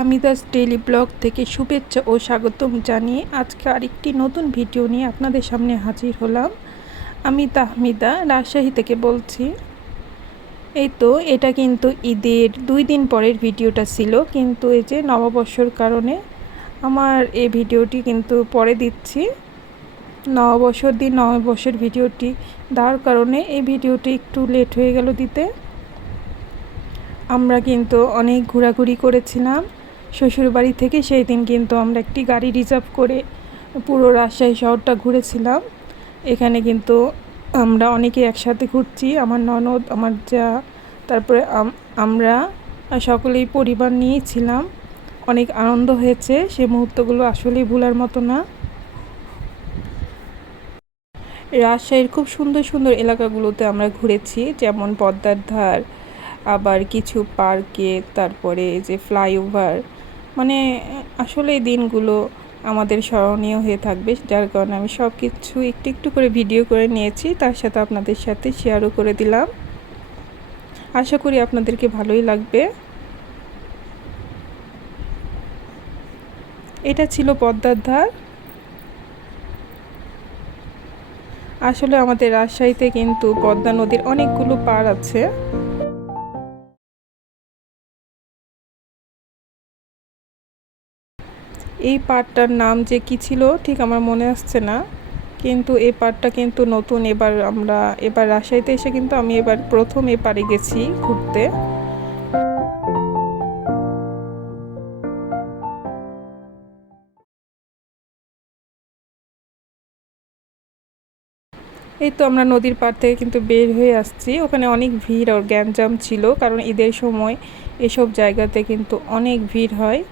তাহমিদাস daily blog থেকে শুভেচ্ছা ও স্বাগতম জানিয়ে আজকে আরেকটি নতুন ভিডিও নিয়ে আপনাদের সামনে হাজির হলাম। আমি তাহমিদা রাজশাহী থেকে বলছি। এই তো এটা কিন্তু ঈদের 2 দিন পরের ভিডিওটা ছিল, কিন্তু এই যে নববর্ষর কারণে আমার এই ভিডিওটি কিন্তু পরে দিচ্ছি। নববর্ষর দিন নববর্ষের ভিডিওটি দেওয়ার কারণে এই ভিডিওটি একটু লেট হয়ে গেল দিতে। আমরা কিন্তু অনেক ঘোরাঘুরি করেছিলাম শ্বশুরবাড়ি থেকে। সেই দিন কিন্তু আমরা একটি গাড়ি রিজার্ভ করে পুরো রাজশাহী শহরটা ঘুরেছিলাম। এখানে কিন্তু আমরা অনেকে একসাথে ঘুরছি, আমার ননদ, আমার যা, তারপরে আমরা সকলেই পরিবার নিয়েই ছিলাম। অনেক আনন্দ হয়েছে, সে মুহূর্তগুলো আসলেই ভোলার মতো না। রাজশাহীর খুব সুন্দর সুন্দর এলাকাগুলোতে আমরা ঘুরেছি, যেমন পদ্মার ধার, আবার কিছু পার্কে, তারপরে যে ফ্লাইওভার। মানে আসলে এই দিনগুলো আমাদের স্মরণীয় হয়ে থাকবে, যার কারণে আমি সব কিছু একটু একটু করে ভিডিও করে নিয়েছি, তার সাথে আপনাদের সাথে শেয়ারও করে দিলাম। আশা করি আপনাদেরকে ভালোই লাগবে। এটা ছিল পদ্মার ধার। আসলে আমাদের রাজশাহীতে কিন্তু পদ্মা নদীর অনেকগুলো পাড় আছে। এই পাড়টার নাম যে কি ছিল ঠিক আমার মনে আসছে না, কিন্তু এই পাড়টা কিন্তু নতুন। এবার রাজশাহীতে এসে কিন্তু আমি এবার প্রথম এই পাড়ে গেছি ঘুরতে। এই তো আমরা নদীর পাড় থেকে কিন্তু বের হয়ে আসছি। ওখানে অনেক ভিড় আর গ্যাঞ্জাম ছিল, কারণ ঈদের সময় এসব জায়গাতে কিন্তু অনেক ভিড় হয়।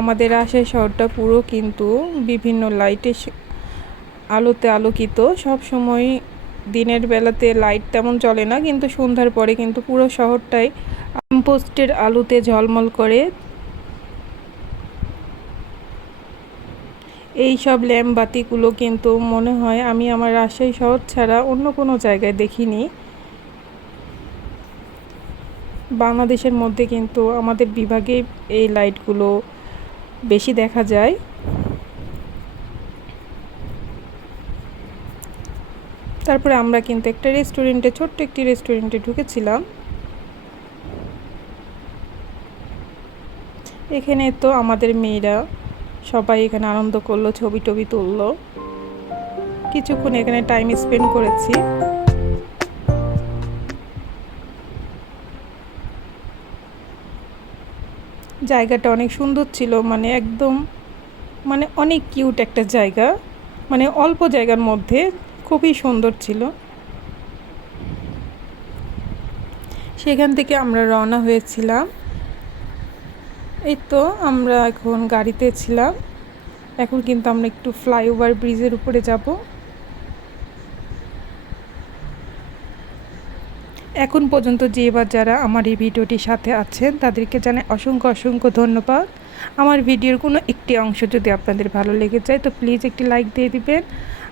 আমাদের রাজশাহী শহরটা পুরো কিন্তু বিভিন্ন লাইটে আলোতে আলোকিত। সব সময় দিনের বেলাতে লাইট তেমন জ্বলে না, কিন্তু সন্ধ্যার পরে কিন্তু পুরো শহরটাই পোস্টের আলোতে ঝলমল করে। এই সব ল্যাম্প বাতিগুলো কিন্তু মনে হয় আমি আমার রাজশাহী শহর ছাড়া অন্য কোনো জায়গায় দেখিনি। বাংলাদেশের মধ্যে কিন্তু আমাদের বিভাগে এই লাইটগুলো বেশি দেখা যায়। তারপরে আমরা কিন্তু একটা রেস্টুরেন্টে, ছোট্ট একটি রেস্টুরেন্টে ঢুকেছিলাম। এখানে তো আমাদের মেয়েরা সবাই এখানে আনন্দ করলো, ছবি টবি তুললো, কিছুক্ষণ এখানে টাইম স্পেন্ড করেছি। জায়গাটা অনেক সুন্দর ছিল, মানে একদম অনেক কিউট একটা জায়গা, মানে অল্প জায়গার মধ্যে খুবই সুন্দর ছিল। সেখান থেকে আমরা রওনা হয়েছিলাম। এই তো আমরা এখন গাড়িতে ছিলাম। এখন কিন্তু আমরা একটু ফ্লাইওভার ব্রিজের উপরে যাব। এখন পর্যন্ত যে এবার যারা আমার এই ভিডিওটির সাথে আছেন তাদেরকে জানাই অসংখ্য অসংখ্য ধন্যবাদ। আমার ভিডিওর কোনো একটি অংশ যদি আপনাদের ভালো লেগে যায় তো প্লিজ একটি লাইক দিয়ে দিবেন।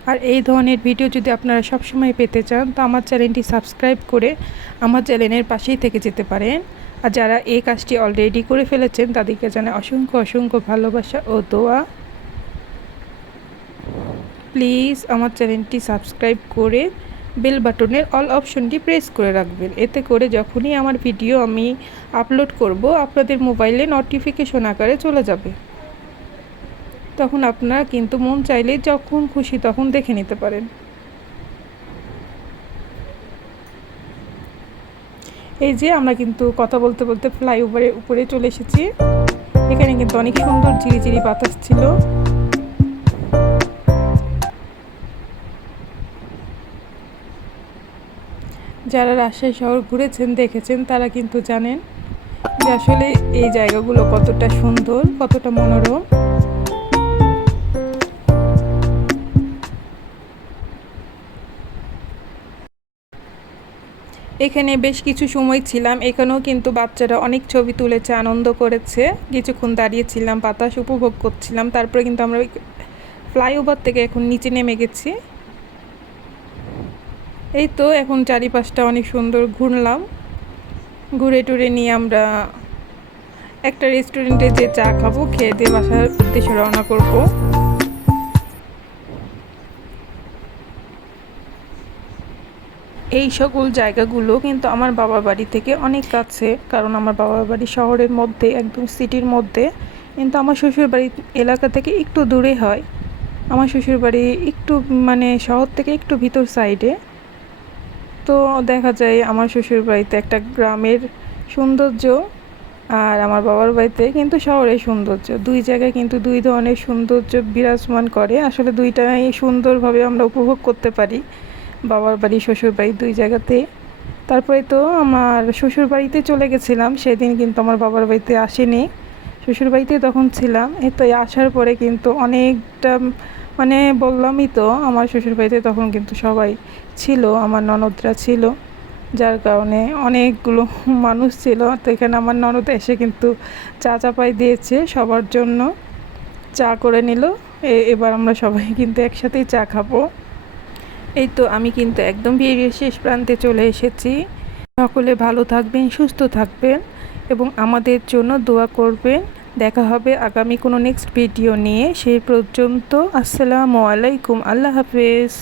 আর এই ধরনের ভিডিও যদি আপনারা সবসময় পেতে চান তো আমার চ্যানেলটি সাবস্ক্রাইব করে আমার চ্যানেলের পাশেই থেকে যেতে পারেন। আর যারা এই কাজটি অলরেডি করে ফেলেছেন তাদেরকে জানাই অসংখ্য অসংখ্য ভালোবাসা ও দোয়া। প্লিজ আমার চ্যানেলটি সাবস্ক্রাইব করে বেল বাটনের অল অপশনটি প্রেস করে রাখবেন। এতে করে যখনই আমার ভিডিও আমি আপলোড করব আপনাদের মোবাইলে নোটিফিকেশন আকারে চলে যাবে। তখন আপনারা কিন্তু মন চাইলে যখন খুশি তখন দেখে নিতে পারেন। এই যে আমরা কিন্তু কথা বলতে বলতে ফ্লাইওভারের উপরে চলে এসেছি। এখানে কিন্তু অনেক সুন্দর ঝিরিঝিরি বাতাস ছিল। যারা রাজশাহী শহর ঘুরেছেন, দেখেছেন, তারা কিন্তু জানেন যে আসলে এই জায়গাগুলো কতটা সুন্দর, কতটা মনোরম। এখানে বেশ কিছু সময় ছিলাম। এখানেও কিন্তু বাচ্চারা অনেক ছবি তুলেছে, আনন্দ করেছে। কিছুক্ষণ দাঁড়িয়েছিলাম, বাতাস উপভোগ করছিলাম। তারপরে কিন্তু আমরা ফ্লাইওভার থেকে এখন নিচে নেমে গেছি। এই তো এখন চারিপাশটা অনেক সুন্দর ঘুরলাম। ঘুরে টুরে নিয়ে আমরা একটা রেস্টুরেন্টে যে চা খাবো, খেয়ে দিয়ে বাসার উদ্দেশ্যে রওনা করব। এই সকল জায়গাগুলো কিন্তু আমার বাবার বাড়ি থেকে অনেক কাছে, কারণ আমার বাবার বাড়ি শহরের মধ্যে, একদম সিটির মধ্যে, কিন্তু আমার শ্বশুর বাড়ি এলাকা থেকে একটু দূরে হয়। আমার শ্বশুরবাড়ি একটু মানে শহর থেকে একটু ভিতর সাইডে। তো দেখা যায় আমার শ্বশুরবাড়িতে একটা গ্রামের সৌন্দর্য, আর আমার বাবার বাড়িতে কিন্তু শহরের সৌন্দর্য, দুই জায়গায় কিন্তু দুই ধরনের সৌন্দর্য বিরাজমান করে। আসলে দুইটাই সুন্দরভাবে আমরা উপভোগ করতে পারি, বাবার বাড়ি শ্বশুর বাড়ি দুই জায়গাতেই। তারপরে তো আমার শ্বশুর বাড়িতে চলে গেছিলাম, সেদিন কিন্তু আমার বাবার বাড়িতে আসিনি, শ্বশুর বাড়িতে তখন ছিলাম। তো আসার পরে কিন্তু অনেকটা মানে বললামই তো, আমার শ্বশুর বাড়িতে তখন কিন্তু সবাই ছিল, আমার ননদরা ছিল, যার কারণে অনেকগুলো মানুষ ছিল। তো এখানে আমার ননদ এসে কিন্তু চা চাপাই দিয়েছে সবার জন্য, চা করে নিল। এবার আমরা সবাই কিন্তু একসাথেই চা খাবো। এই তো আমি কিন্তু একদম ভিডিওর শেষ প্রান্তে চলে এসেছি। সকলে ভালো থাকবেন, সুস্থ থাকবেন এবং আমাদের জন্য দোয়া করবেন। দেখা হবে আগামী কোনো নেক্সট ভিডিও নিয়ে। সেই পর্যন্ত আসসালামু আলাইকুম, আল্লাহ হাফেজ।